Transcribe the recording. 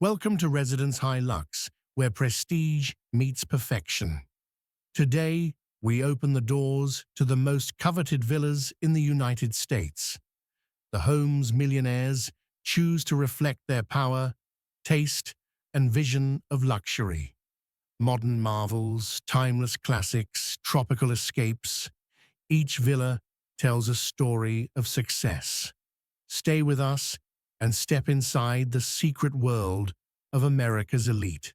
Welcome to Residence High Luxe, where prestige meets perfection. Today, we open the doors to the most coveted villas in the United States. The homes millionaires choose to reflect their power, taste, and vision of luxury. Modern marvels, timeless classics, tropical escapes, each villa tells a story of success. Stay with us and step inside the secret world of America's elite.